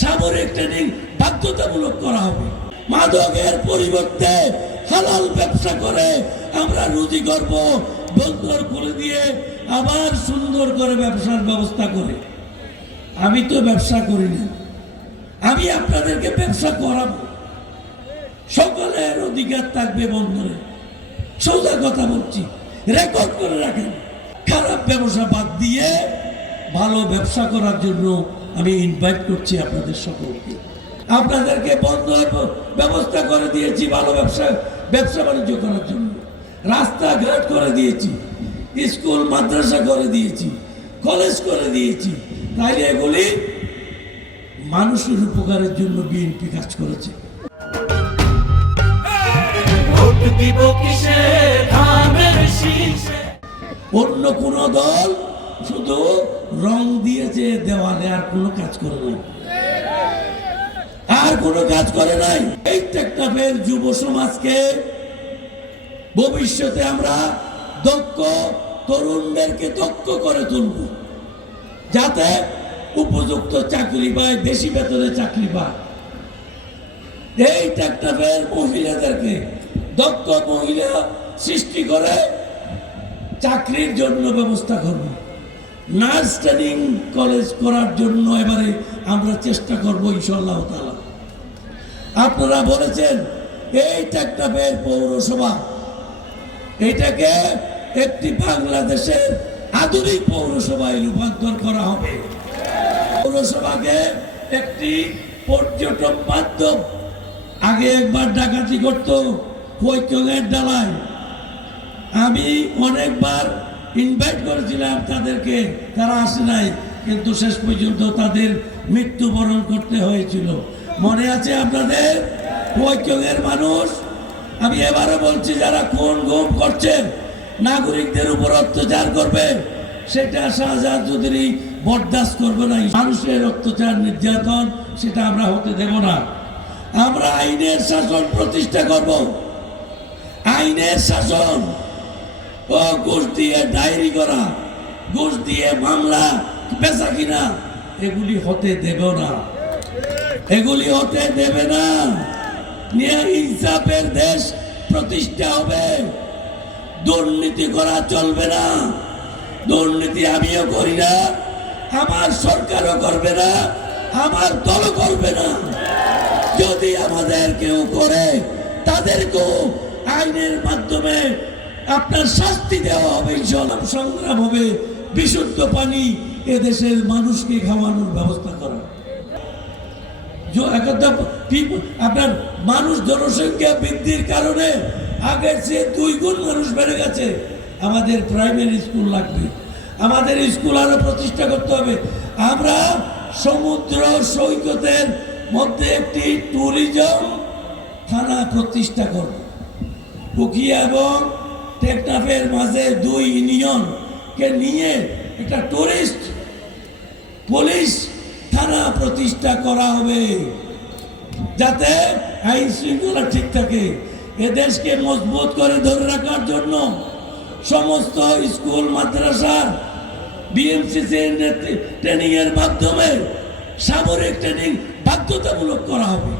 সামরিক ট্রেনিং বাধ্যতামূলক করা হবে। মাদকের পরিবর্তে হালাল ব্যবসা করে আমরা রুজি করব, বন্দর খুলে দিয়ে আবার সুন্দর করে ব্যবসার ব্যবস্থা করে। আমি তো ব্যবসা করি না, আমি আপনাদেরকে ব্যবসা করাবো। সকলের অধিকার থাকবে বন্দরে, সোজা কথা বলছি, রেকর্ড করে রাখেন। খারাপ ব্যবসা বাদ দিয়ে ভালো ব্যবসা করার জন্য আমি ইনভাইট করছি আপনাদের সকলকে। আপনাদেরকে বন্দর ব্যবস্থা করে দিয়েছি ভালো ব্যবসা বাণিজ্য করার জন্য, রাস্তাঘাট করে দিয়েছি, স্কুল মাদ্রাসা করে দিয়েছি, কলেজ করে দিয়েছি। তাইলে এগুলি মানুষের উপকারের জন্য বিএনপি কাজ করেছে। অন্য কোন দল শুধু রং দিয়েছে দেওয়ালে, আর কোনো কাজ করে নাই, আর কোনো কাজ করে নাই। এই টেকনাফের যুব সমাজকে ভবিষ্যতে আমরা দক্ষ তরুণদেরকে দক্ষ করে তুলব, যাতে উপযুক্ত চাকরি পায়, বেশি বেতনে চাকরি পায়। এই টেকনাফের মহিলাদেরকে দক্ষ মহিলা সৃষ্টি করে চাকরির জন্য ব্যবস্থা করব। নার্স ট্রেনিং কলেজ করার জন্য এবারে আমরা চেষ্টা করবো ইনশাআল্লাহ তাআলা। আপনারা বলেছেন এই টেকনাফের পৌরসভা এটাকে একটি বাংলাদেশের আধুনিক পৌরসভায় রূপান্তর করা হবে। পৌরসভাকে একটি পর্যটন মাধ্যম। আগে একবার ডাকাতি করত কৈকঙের ডালায়, আমি অনেকবার ইনভাইট করেছিলাম তাদেরকে, তারা আসে নাই, কিন্তু শেষ পর্যন্ত তাদের মৃত্যুবরণ করতে হয়েছিল। মনে আছে আপনাদের? কৈকঙের মানুষ। আমি এবারে বলছি, যারা খুন গুম করছেন, নাগরিকদের উপর অত্যাচার করবে, সেটা শাহজাহান চৌধুরী বরদাস্ত করবে না। মানুষের অত্যাচার নির্যাতন সেটা আমরা হতে দেব না। আমরা আইনের শাসন প্রতিষ্ঠা করব। আইনের শাসন, ও ঘুষ দিয়ে ডায়েরি করা, ঘুষ দিয়ে মামলা বেচা কিনা, এগুলি হতে দেব না, এগুলি হতে দেবে না। ন্যায় ইনসাফের দেশ প্রতিষ্ঠা হবে। দুর্নীতি করা চলবে না। দুর্নীতি আমিও করি না, আমার সরকারও করবে না, আমার দলও করবে না। যদি আমাদের কেউ করে, তাদেরকেও আইনের মাধ্যমে আপনার শাস্তি দেওয়া হবে। ইনশাআল্লাহ সংগ্রাম হবে বিশুদ্ধ পানি এদেশের মানুষকে খাওয়ানোর ব্যবস্থা করা। আপনার মানুষ জনসংখ্যা বৃদ্ধির কারণে আগের চেয়ে 2 গুণ মানুষ বেড়ে গেছে। আমাদের প্রাইমারি স্কুল লাগবে, আমাদের স্কুল আরো প্রতিষ্ঠা করতে হবে। আমরা সমুদ্র সৈকতের মধ্যে একটি ট্যুরিজম থানা প্রতিষ্ঠা করব। পুকিয়া এবং টেকনাফের মাঝে 2 ইউনিয়নকে নিয়ে একটা টুরিস্ট পুলিশ থানা প্রতিষ্ঠা করা হবে, যাতে আইন শৃঙ্খলা ঠিক থাকে। এদেশকে মজবুত করে ধরে রাখার জন্য সমস্ত স্কুল মাদ্রাসার বিএমসিসি ট্রেনিং এর মাধ্যমে সামরিক ট্রেনিং বাধ্যতামূলক করা হবে।